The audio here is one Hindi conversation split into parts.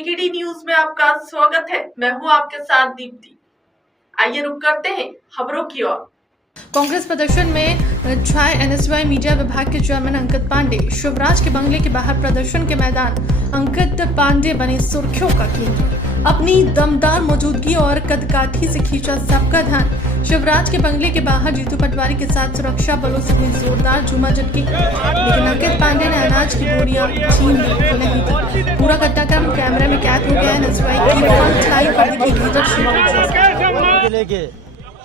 केकेडी न्यूज में आपका स्वागत है। मैं हूं आपके साथ दीप्ति। आइए रुक करते हैं खबरों की ओर। कांग्रेस प्रदर्शन में छाए एनएसयूआई मीडिया विभाग के चेयरमैन अंकित पांडे। शिवराज के बंगले के बाहर प्रदर्शन के मैदान, अंकित पांडे बने सुर्खियों का केंद्र। अपनी दमदार मौजूदगी और कदकाठी से खींचा सबका ध्यान। शिवराज के बंगले के बाहर जीतू पटवारी के साथ सुरक्षा बलों से हुई जोरदार झूमाझटकी, लेकिन अंकित पांडे ने अनाज की बोरियां छीन नहीं दी। पूरा घटनाक्रम कैमरे में कैद हो गया। एनएसयूआई की फ्रंट लाइन पर दिखी लीडरशिप।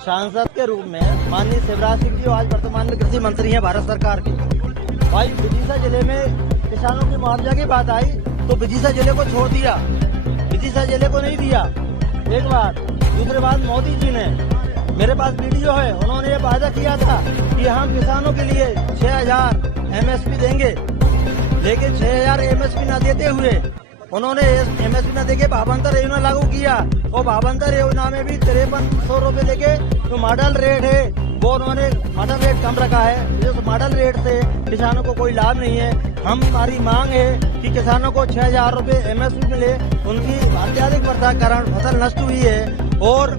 सांसद के रूप में माननीय शिवराज सिंह जी आज वर्तमान में कृषि मंत्री हैं भारत सरकार के। भाई विदिशा जिले में किसानों की मुआवजा की बात आई तो विदिशा जिले को छोड़ दिया, विदिशा जिले को नहीं दिया। एक बात, दूसरी बात, मोदी जी ने मेरे पास वीडियो है, उन्होंने ये वादा किया था कि हम किसानों के लिए 6000 MSP देंगे, लेकिन 6000 MSP न देते हुए उन्होंने MSP न देके भावांतर योजना लागू किया और भावांतर योजना में भी 5300 रुपए लेके जो मॉडल रेट है वो उन्होंने मॉडल रेट कम रखा है। जिस मॉडल रेट से किसानों को कोई लाभ नहीं है। हमारी मांग है कि किसानों को 6000 रुपए MSP मिले। उनकी अत्याधिक वर्षा के कारण फसल नष्ट हुई है और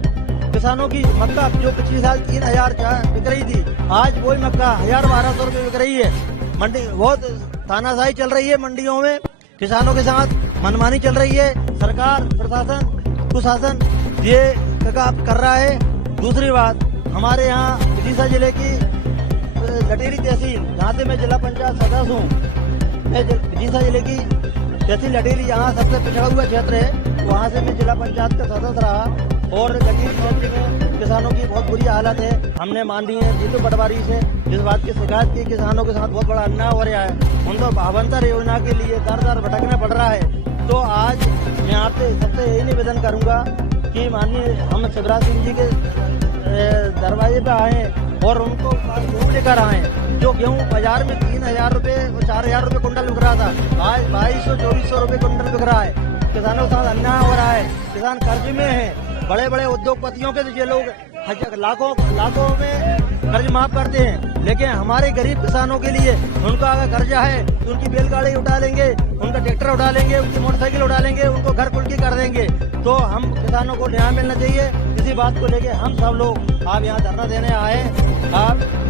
किसानों की मक्का जो पिछले साल 3000 बिक रही थी, आज वही मक्का 1000-1200 रुपए बिक रही है। मंडी बहुत तानाशाही चल रही है, मंडियों में किसानों के साथ मनमानी चल रही है। सरकार, प्रशासन, कुशासन ये कर रहा है। दूसरी बात, हमारे यहाँ विदिशा जिले की लटेरी तहसील, जहाँ से मैं जिला पंचायत सदस्य हूँ, मैं विदिशा जिले की तहसील लटेरी यहाँ सबसे पिछड़ा हुआ क्षेत्र है, वहाँ से मैं जिला पंचायत का सदस्य रहा और लटेरी क्षेत्र में किसानों की बहुत बुरी हालत है। हमने माननीय जीतू पटवारी से इस बात की शिकायत की, किसानों के साथ बहुत बड़ा अन्याय हो रहा है। उनको भावांतर योजना के लिए दर भटकना पड़ रहा है। तो आज मैं आपसे सबसे यही निवेदन करूंगा कि माननीय हम शिवराज सिंह जी के दरवाजे पे आए और उनको गेहूँ लेकर आए। जो गेहूँ बाजार में 3000 रुपए और 4000 रुपए कुंटल बिक रहा था, आज 2200-2400 रुपए कुंटल बिक रहा है। किसानों के साथ अन्याय हो रहा है। किसान कर्ज में है। बड़े बड़े उद्योगपतियों के ये लोग लाखों में कर्ज माफ करते हैं, लेकिन हमारे गरीब किसानों के लिए उनका अगर कर्जा है तो उनकी बैलगाड़ी उठा लेंगे, उनका ट्रैक्टर उठा लेंगे, उनकी मोटरसाइकिल उठा लेंगे, उनको घर कुल्की कर देंगे। तो हम किसानों को न्याय मिलना चाहिए। इसी बात को लेके हम सब लोग आप यहाँ धरना देने आए।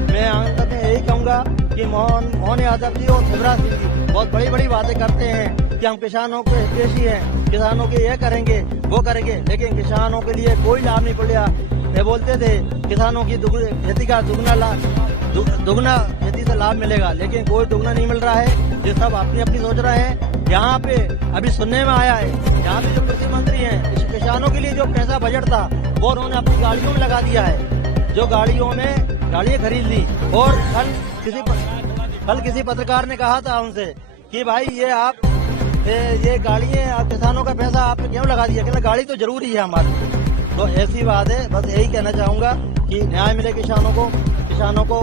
मैं अंत में यही कहूँगा कि मोहन यादव जी और शिवराज सिंह जी बहुत बड़ी बड़ी बातें करते हैं कि हम किसानों के हितैषी हैं, किसानों के ये करेंगे वो करेंगे, लेकिन किसानों के लिए कोई लाभ नहीं पड़ा। ये बोलते थे किसानों की खेती का दुगना खेती से लाभ मिलेगा, लेकिन कोई दुगना नहीं मिल रहा है। ये सब अपनी अपनी सोच रहे हैं। यहाँ पे अभी सुनने में आया है, यहाँ पे जो कृषि मंत्री हैं, किसानों के लिए जो पैसा बजट था वो उन्होंने अपनी गाड़ियों में लगा दिया है। जो गाड़ियों में गाड़ियाँ खरीद ली और कल किसी पत्रकार ने कहा था उनसे कि भाई ये गाड़ियाँ किसानों का पैसा आपने क्यों लगा दिया? कहना गाड़ी तो जरूरी है हमारी। तो ऐसी बात है। बस यही कहना चाहूंगा कि न्याय मिले किसानों को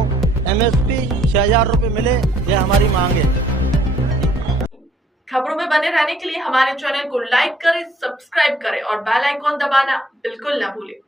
MSP 6000 रुपए मिले, ये हमारी मांग है। खबरों में बने रहने के लिए हमारे चैनल को लाइक करें, सब्सक्राइब करें और बेल आइकॉन दबाना बिल्कुल न भूलें।